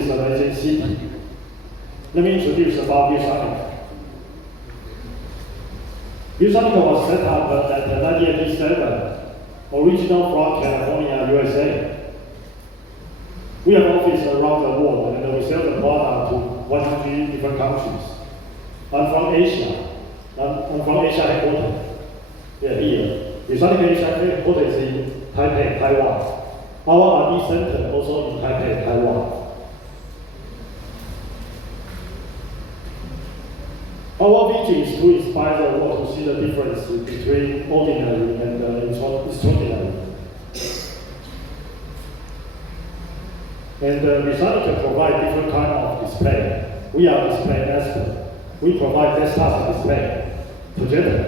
this amazing city. Let me introduce about ViewSonic. ViewSonic was set up at 1987, original from California, USA. We have offices around the world and we sell the product to 100 different countries. I'm from Asia. I'm from Asia headquarters. Yeah, here. ViewSonic Asia headquarters is in Taipei, Taiwan. Our R&D center also in Taipei, Taiwan. Our vision is to inspire the world to see the difference between ordinary and extraordinary. And ViewSonic can provide different kind of display. We are display expert. We provide desktop display, projector,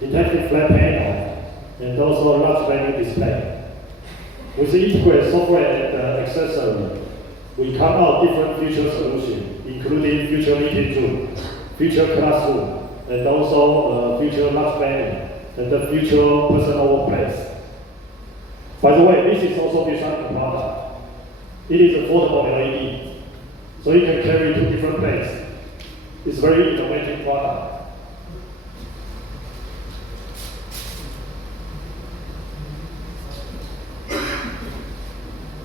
interactive flat panel, and also large venue display. With the integrated software and accessory, we come out different future solutions, including future meeting room, future classroom, and also future large venue, and the future personal workplace. By the way, this is also ViewSonic product. It is a foldable LED, so you can carry to different places. It's very innovative product.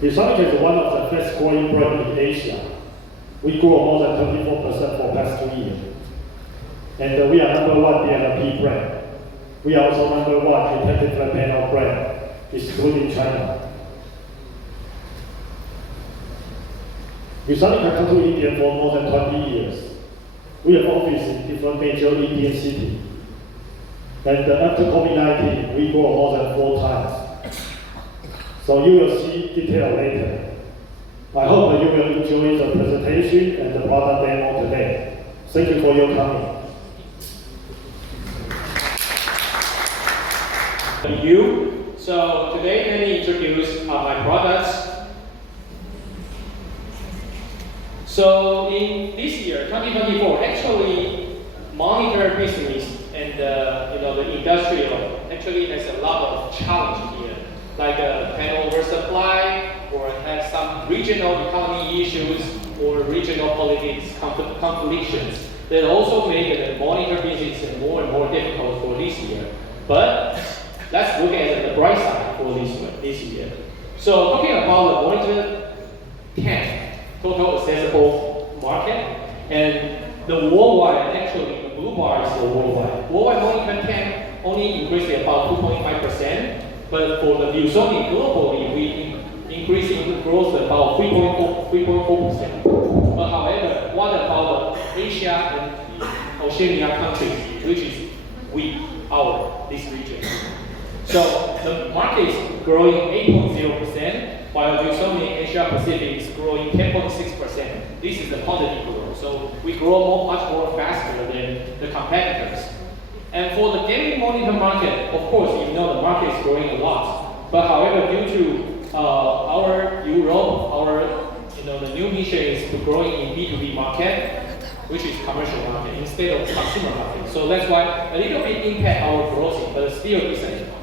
ViewSonic is one of the fastest growing brands in Asia. We grow more than 24% for the past 2 years. And we are number one DLP brand. We are also number one interactive flat panel brand, excluding China. ViewSonic has come to India for more than 20 years. We have offices in different major Indian cities. And after COVID-19, we grow more than 4 times. So you will see detail later. I hope that you will enjoy the presentation and the product demo today. Thank you for your coming. Thank you. So today, let me introduce my products. So in this year, 2024, actually, monitor business and the industrial actually has a lot of challenge here, like panel oversupply, or have some regional economy issues, or regional politics conflicts that also make the monitor business more and more difficult for this year. But let's look at the bright side for this year. So talking about the monitor TAM, total accessible market, and the worldwide, actually the blue bar is the worldwide. Worldwide monitor TAM only increased about 2.5%, but for the ViewSonic globally, we increasing growth about 3.4%. But however, what about Asia and the Oceania countries, which is this region? So the market is growing 8.0%, while ViewSonic Asia Pacific is growing 10.6%. This is the quantity growth. So we grow much more faster than the competitors. And for the gaming monitor market, of course, the market is growing a lot. But however, due to our Europe, the new mission is to growing in B2B market, which is commercial market instead of consumer market. So that's why a little bit impact our growth, but still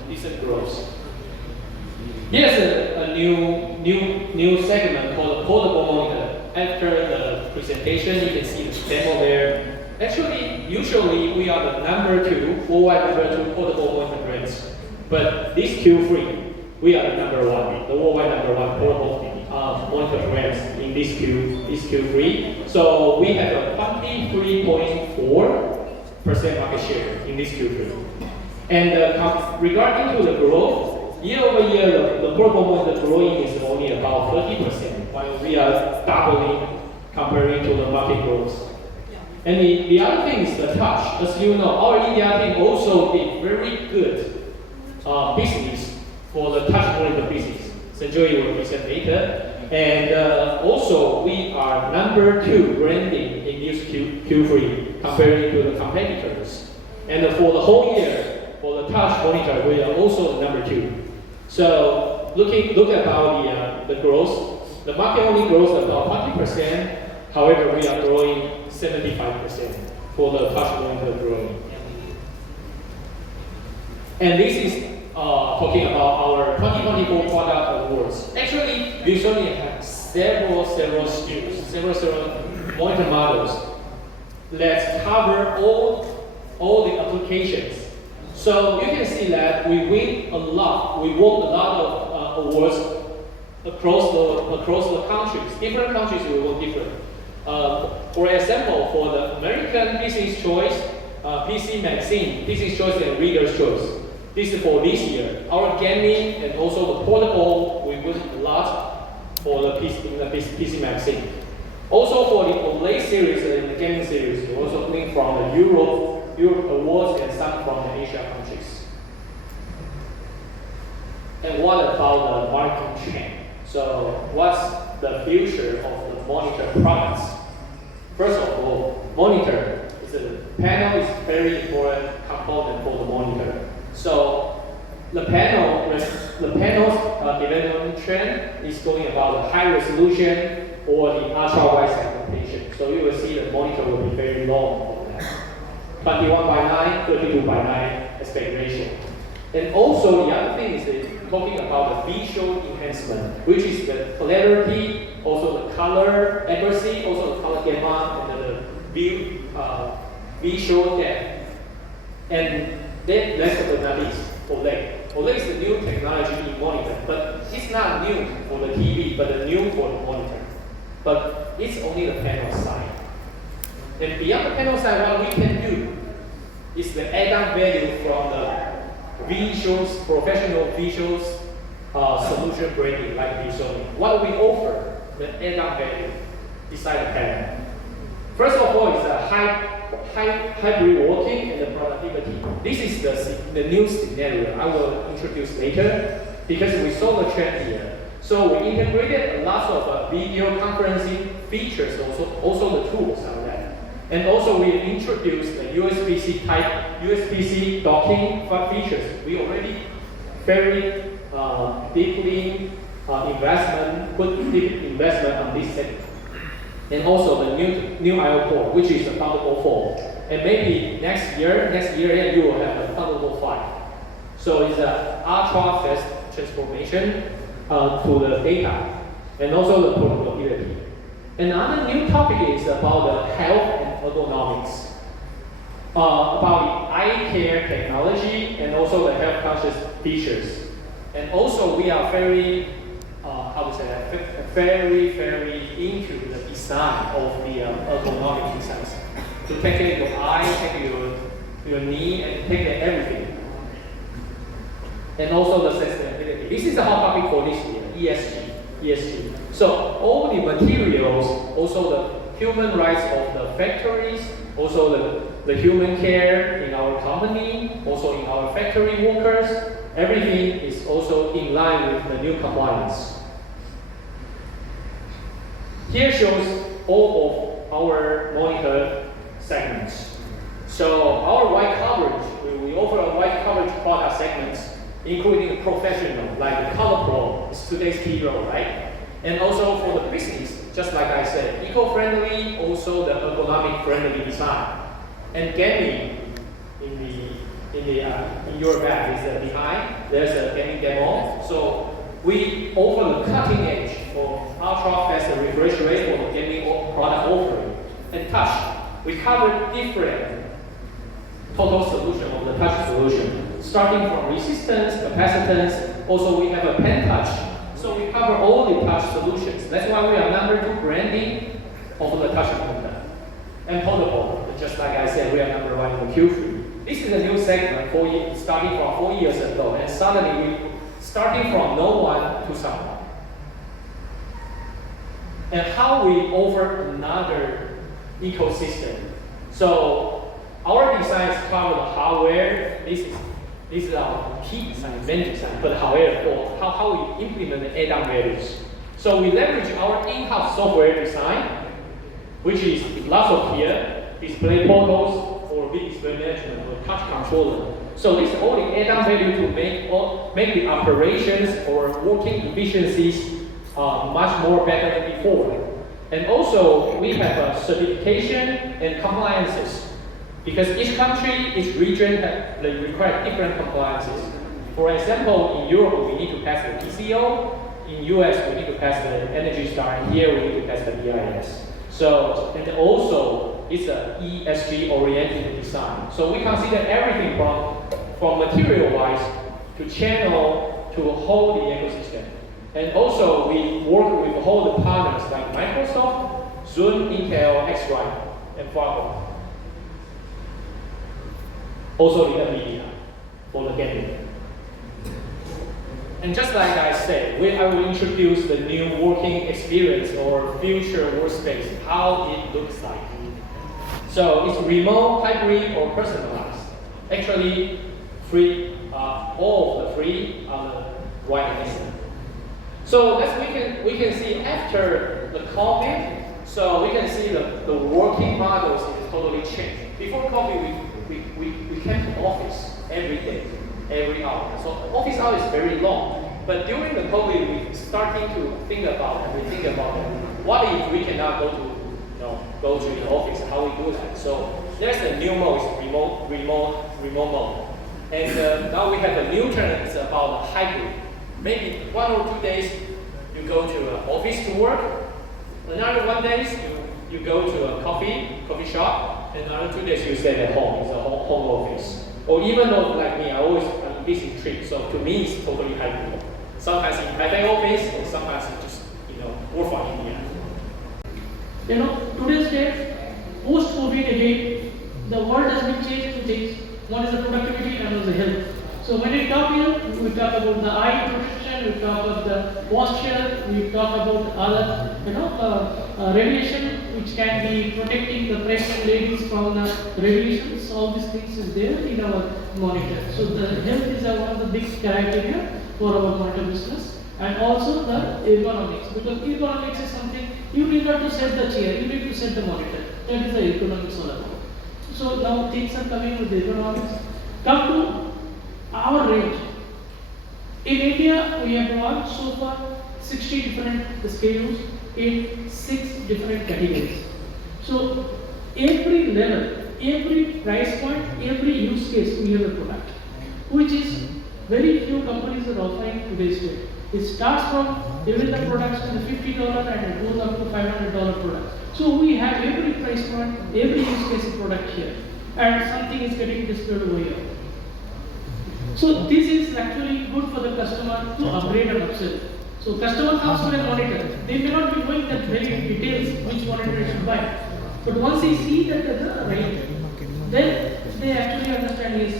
decent growth. Here's a new segment called portable monitor. After the presentation, you can see the demo there. Actually, usually we are the number 2, worldwide number 2 portable monitor brands. But this Q3, we are the number 1, the worldwide number 1 portable monitor brands in this Q3. So we have a 23.4% market share in this Q3. And regarding to the growth, year over year, the portable monitor growing is only about 30%, while we are doubling comparing to the market growth. And the other thing is the touch. As you know, our India team also did very good business for the touch monitor business. Sanjoy will present later. And also, we are number 2 branding in this Q3 comparing to the competitors. And for the whole year, for the touch monitor, we are also the number 2. So look about the growth. The market only grows about 20%. However, we are growing 75% for the touch monitor growing. And this is talking about our 2024 product awards. Actually, ViewSonic has several SKUs, several monitor models that cover all the applications. So you can see that we win a lot. We won a lot of awards across the countries. Different countries we won different. For example, for the American Business Choice, PC Magazine, Business Choice and Reader's Choice. This is for this year. Our gaming and also the portable, we win a lot for the PC Magazine. Also for the OLED series and the gaming series, we also win from the Europe awards and some from the Asia countries. And what about the marketing trend? So what's the future of the monitor products? First of all, monitor is a panel is very important component for the monitor. So the panel's development trend is going about the high resolution or the ultra wide segmentation. So you will see the monitor will be very long for that. 21:9, 32:9 aspect ratio. And also the other thing is talking about the visual enhancement, which is the clarity, also the color accuracy, also the color gamma, and the visual depth. And then last but not least, OLED. OLED is the new technology in monitor, but it's not new for the TV, but new for the monitor. But it's only the panel side. And beyond the panel side, what we can do is the add-on value from the visuals, professional visuals solution branding like ViewSonic. What do we offer? The add-on value beside the panel. First of all, is the hybrid working and the productivity. This is the new scenario I will introduce later because we saw the trend here. So we integrated lots of video conferencing features, also the tools on that. And also we introduced the USB-C type, USB-C docking features. We already very deeply put deep investment on this segment. And also the new I/O port, which is a Thunderbolt 4. And maybe next year you will have a Thunderbolt 5. So it's an ultra fast transformation to the data, and also the portability. Another new topic is about the health and ergonomics, about the eye care technology, and also the health conscious features. And also we are very, very into the design of the ergonomic designs to take care of your eye, take care of your knee, and take care of everything. And also the sustainability. This is the hot topic for this year, ESG. So all the materials, also the human rights of the factories, also the human care in our company, also in our factory workers, everything is also in line with the new compliance. Here shows all of our monitor segments. So our wide coverage, we offer a wide coverage product segments, including professional, like the Color Pro is today's key role, right? And also for the business, just like I said, eco-friendly, also the ergonomic-friendly design. And gaming in your back is behind. There's a gaming demo. So we offer the cutting edge of ultra-fast refresh rate for the gaming product offering. And touch, we cover different total solution of the touch solution, starting from resistance, capacitance. Also, we have a pen touch. So we cover all the touch solutions. That's why we are #2 branding of the touch monitor. And portable, just like I said, we are #1 in the Q3. This is a new segment starting from 4 years ago, and suddenly we starting from no one to someone. And how we offer another ecosystem. So our designs cover the hardware. This is our key design, main design, but however, for how we implement the add-on values. So we leverage our in-house software design, which is lots of here, display portals for big display management or touch controller. So this is all the add-on value to make the operations or working efficiencies much more better than before. And also we have a certification and compliances. Because each country, each region, they require different compliances. For example, in Europe, we need to pass the TCO. in US we need to pass the Energy Star, and here we need to pass the BIS. So, and also it's a ESG oriented design. So we consider everything from material wise to channel to hold the ecosystem. And also we work with all the partners like Microsoft, Zoom, Intel, X-Rite, and Qualcomm. Also NVIDIA for the gaming. And just like I said, I will introduce the new working experience or future workspace, how it looks like. So it's remote, hybrid, or personalized. Actually, free, all of the free on the right hand side. So we can see after the COVID, so we can see the working models is totally changed. Before COVID, we came to office every day, every hour. So office hour is very long. But during the COVID, we starting to think about what if we cannot go to the office, how we do that. So there's a new mode, remote mode. And now we have a new trend, it's about hybrid. Maybe 1 or 2 days you go to an office to work, another 1 day you go to a coffee shop, and another 2 days you stay at home, it's a home office. Or even though like me, I'm busy trip, so to me it's totally hybrid. Sometimes in Taipei office, or sometimes just work from India. Today's date, post-COVID again, the world has been changed in 2 things. One is the productivity and one is the health. So when we talk here, we talk about the eye protection, we talk about the posture, we talk about other, radiation, which can be protecting the pregnant ladies from the radiations. All these things is there in our monitor. So the health is one of the big criteria for our monitor business. And also the ergonomics, because ergonomics is something you need not to set the chair, you need to set the monitor. That is the ergonomics all about. So now things are coming with the ergonomics. Come to our range. In India, we have got so far 60 different SKUs in 6 different categories. So every level, every price point, every use case, we have a product, which is very few companies are offering today's date. It starts from even the products in the $50 and it goes up to $500 products. So we have every price point, every use case product here, and something is getting displayed over here. So this is actually good for the customer to upgrade and upsell. So customer comes to a monitor, they may not be knowing that very details which monitor they should buy. But once they see that the right, then they actually understand is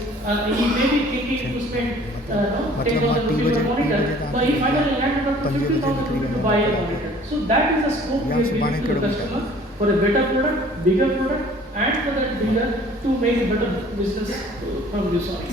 he may be thinking to spend 10,000 rupees on a monitor, but he finally landed up to 50,000 rupees to buy a monitor. So that is the scope we are giving to the customer for a better product, bigger product, and for that dealer to make a better business from this on.